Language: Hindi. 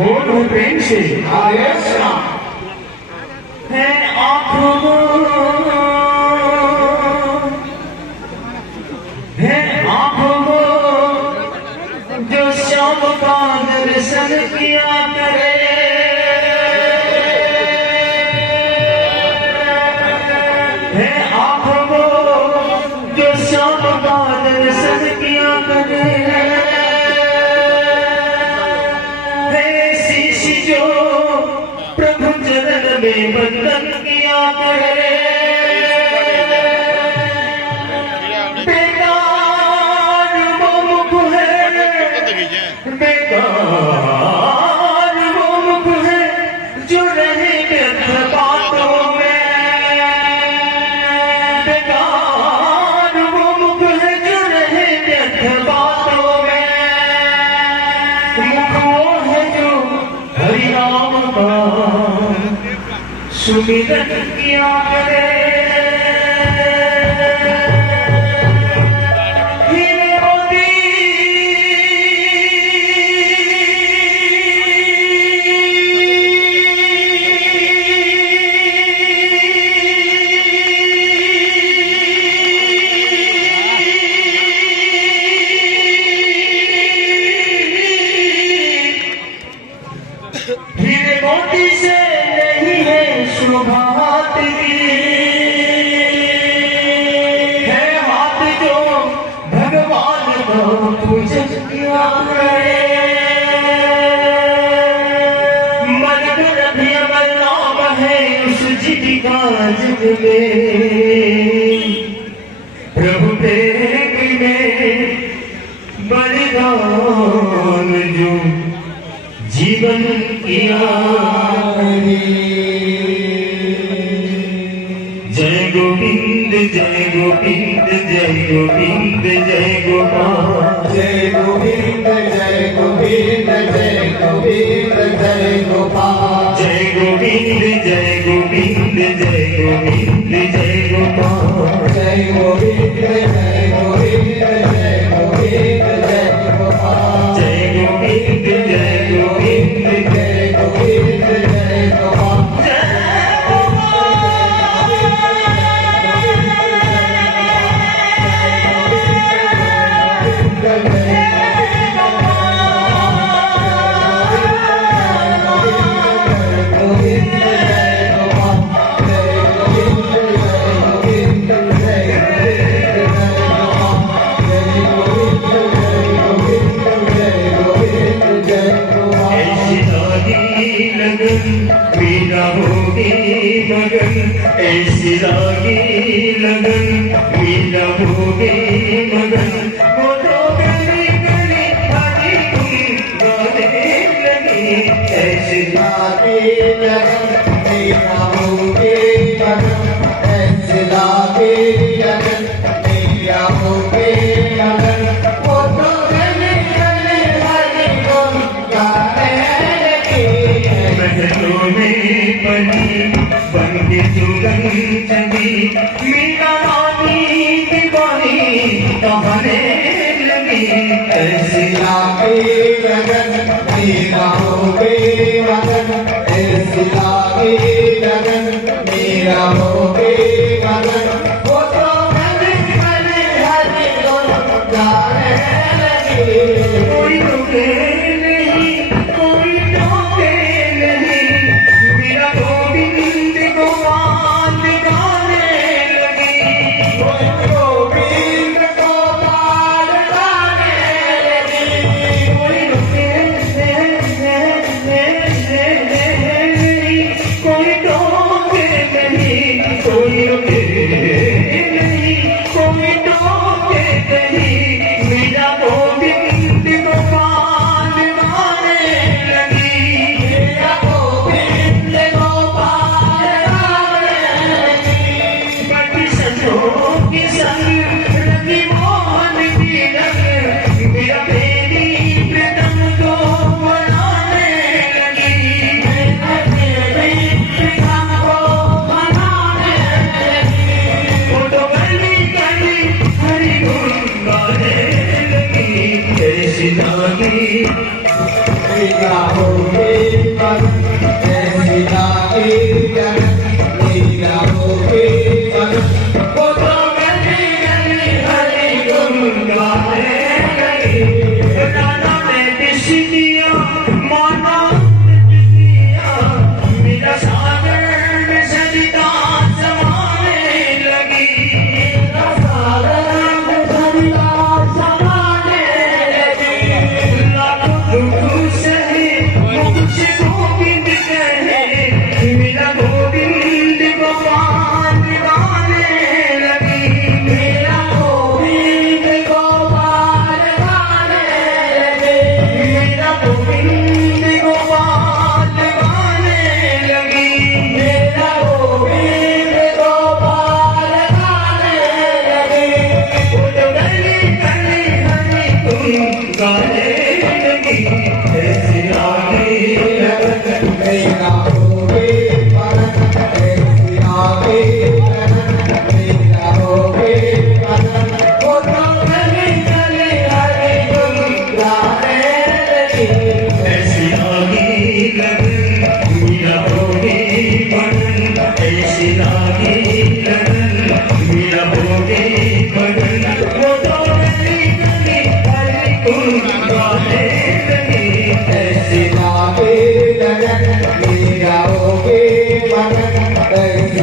बोलो प्रेम से है आँखों है आँखों जो श्याम का दर्शन किया करे है आँखों जो श्याम का दर्शन किया करे में बंधन किया करे बेकार वो मुख है बेकार वो मुख है जो रहे व्यर्थ बातों में बेकार वो मुख है जो रहे व्यर्थ बातों में मुख वो है जो हरि नाम का सुमिरन किया करे हीरे मोती हीरे मोती से शोभा हाथ की है हाथ जो भगवान को पूजन किया करे मन कर भी अमर नाम है उस जीविका जग में प्रभु प्रेम में बलिदान जो जीवन किया जय गोविंद जय गोविंद जय गोविंद जय गोपाल जय गोविंद जय गोविंद जय गोविंद जय गोपाल जय गोविंद जय गोविंद जय गोविंद जय गोपाल जय गोविंद जय गोविंद जय गोविंद जय गोपाल जय गोविंद जय गोविंद जय गोविंद जय गोपाल मीरा होगी मगन ऐसी लागी लगन मीरा होगी मगन बोलो गली गली हरी तुम गाने लगी ऐसी लागे लगन मेरा होगे लगन ऐसे लागे लगन मेरा होगे लगन वो तो गली गली हरी तुम गाने लगी बहनों में बनी बन के सुगन चली मीरा रानी दीवानी कहने लगी ऐसी लागे लगन मेरा होगे लगन ऐसी लागे लगन मेरा होगे लगन वो तो गली गली हरी तुम गाने लगी कोई रुके नहीं कोई टोके नहीं मेरा गोविंद गोपाल गाने लगी कोई गोविंद गोपाल गाने लगी कोई रुके नहीं कोई टोके नहीं कोई रुके नहीं कोई टोके नहीं मेरा गोविंद गोपाल गाने लगी मेरा गोविंद गोपाल गाने लगी बड़ी संजोग की संग रवि मोहन की रंग मेरा प्रेमी प्रीतम को मनाने लगी मेरा प्रेमी प्रीतम को मनाने लगी फोटो गली गली हरि गुण गाने लगी ऐसी लागी मेरा होगे ऐसे